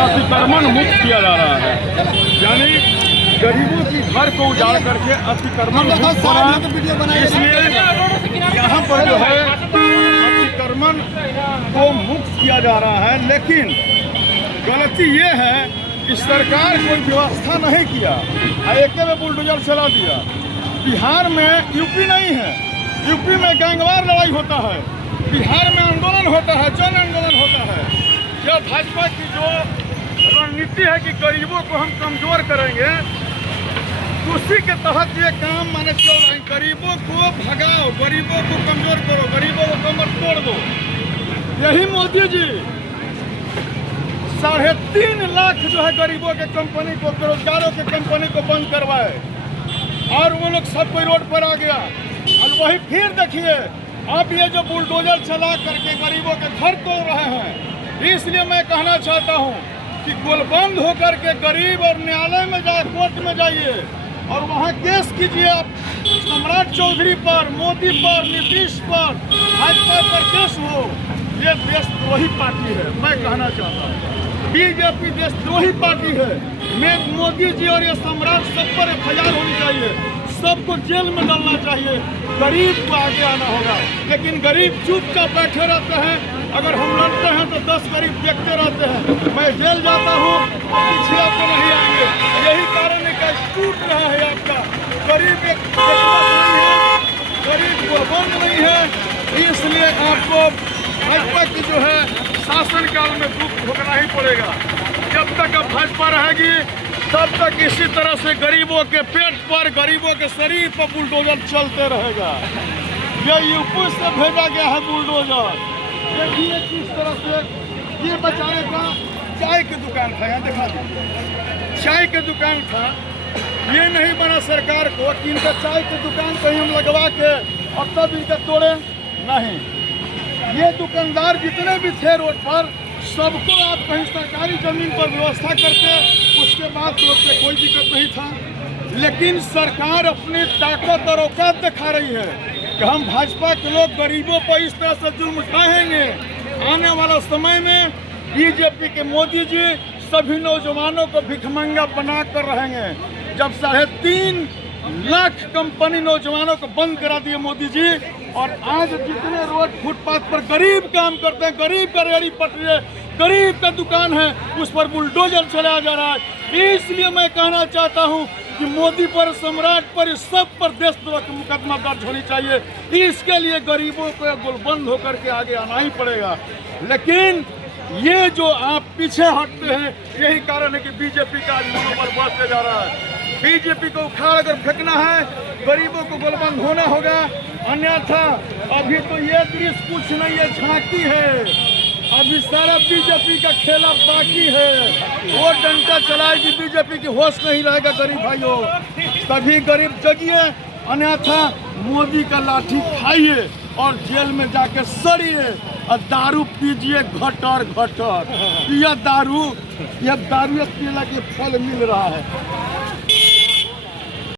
अतिक्रमण मुक्त किया जा रहा है, यानी गरीबों की घर को उजाड़ करके अतिक्रमण मुक्त हो रहा है। इसलिए यहाँ पर जो है अतिक्रमण को मुक्त किया जा रहा है। लेकिन गलती ये है कि सरकार कोई व्यवस्था नहीं किया, एक में बुलडोजर चला दिया। बिहार में यूपी नहीं है, यूपी में गैंगवार लड़ाई होता है, बिहार में आंदोलन होता है, जन आंदोलन होता है। यह भाजपा की जो रणनीति है कि गरीबों को हम कमजोर करेंगे, उसी के तहत ये काम माने चल रहे हैं। गरीबों को भगाओ, गरीबों को कमजोर करो, गरीबों को कमर तोड़ दो। यही मोदी जी 3.5 लाख जो है गरीबों के कंपनी को, बेरोजगारों के कंपनी को बंद करवाए और वो लोग सब कोई रोड पर आ गया। और वही फिर देखिए अब ये जो बुलडोजर चला करके गरीबों के घर तोड़ रहे हैं। इसलिए मैं कहना चाहता हूँ कि गोलबंद होकर के गरीब और न्यायालय में जाए, कोर्ट में जाइए और वहाँ केस कीजिए आप सम्राट चौधरी पर, मोदी पर, नीतीश पर, भाजपा पर केस हो। ये देशद्रोही पार्टी है। मैं कहना चाहता हूँ बीजेपी देशद्रोही पार्टी है। मैं मोदी जी और ये सम्राट सब पर FIR होनी चाहिए, सबको जेल में डालना चाहिए। गरीब को आगे आना होगा, लेकिन गरीब चुपचाप बैठे रहते हैं। अगर हम लड़ते हैं तो 10 गरीब देखते रहते हैं। मैं जेल जाता हूँ, पीछे आपको नहीं आएंगे। यही कारण है कि टूट रहा है आपका गरीब, एक नहीं है, गरीब को बंद नहीं है। इसलिए आपको भाजपा की जो है शासनकाल में दुख भोगना ही पड़ेगा। जब तक अब भाजपा रहेगी तब तक इसी तरह से गरीबों के पेट पर, गरीबों के शरीर पर बुलडोजर चलते रहेगा। यह यूपी से भेजा गया है बुलडोजर। देखिए किस तरह से ये बेचारे का चाय की दुकान था, यहाँ दिखा दो, चाय की दुकान था। ये नहीं बना सरकार को कि इनका चाय की दुकान कहीं हम लगवा के और तब इनका तोड़े नहीं। ये दुकानदार जितने भी थे रोड पर, सबको आप कहीं सरकारी जमीन पर व्यवस्था करते, उसके बाद तो उससे कोई दिक्कत नहीं था। लेकिन सरकार अपनी ताकत और औकात दिखा रही है कि हम भाजपा के लोग गरीबों पर इस तरह से जुल्म उठाएंगे। आने वाला समय में बीजेपी के मोदी जी सभी नौजवानों को भिखमंगा बना कर रहेंगे। जब 3.5 लाख कंपनी नौजवानों को बंद करा दिए मोदी जी, और आज जितने रोड फुटपाथ पर गरीब काम करते हैं, गरीब का रेहड़ी पटरी, गरीब का दुकान है, उस पर बुलडोजर चलाया जा रहा है। इसलिए मैं कहना चाहता हूं कि मोदी पर, सम्राट पर, सब पर देशद्रोह का मुकदमा दर्ज होनी चाहिए। इसके लिए गरीबों को गोलबंद होकर के आगे आना ही पड़ेगा। लेकिन ये जो आप पीछे हटते हैं, यही कारण है कि बीजेपी का आज मनोबल बढ़ते जा रहा है। बीजेपी को उखाड़ अगर फेंकना है, गरीबों को गोलबंद होना होगा, अन्यथा अभी तो ये दृश्य कुछ नहीं है, झांकी है। अभी सारा बीजेपी का खेला बाकी है। वो डंडा चलाएगी बीजेपी की, होश नहीं रहेगा गरीब भाइयों। सभी गरीब जगिए, अन्यथा मोदी का लाठी खाइए और जेल में जाके सड़िए और दारू पीजिए घटर घटर। यह दारू पीला के फल मिल रहा है।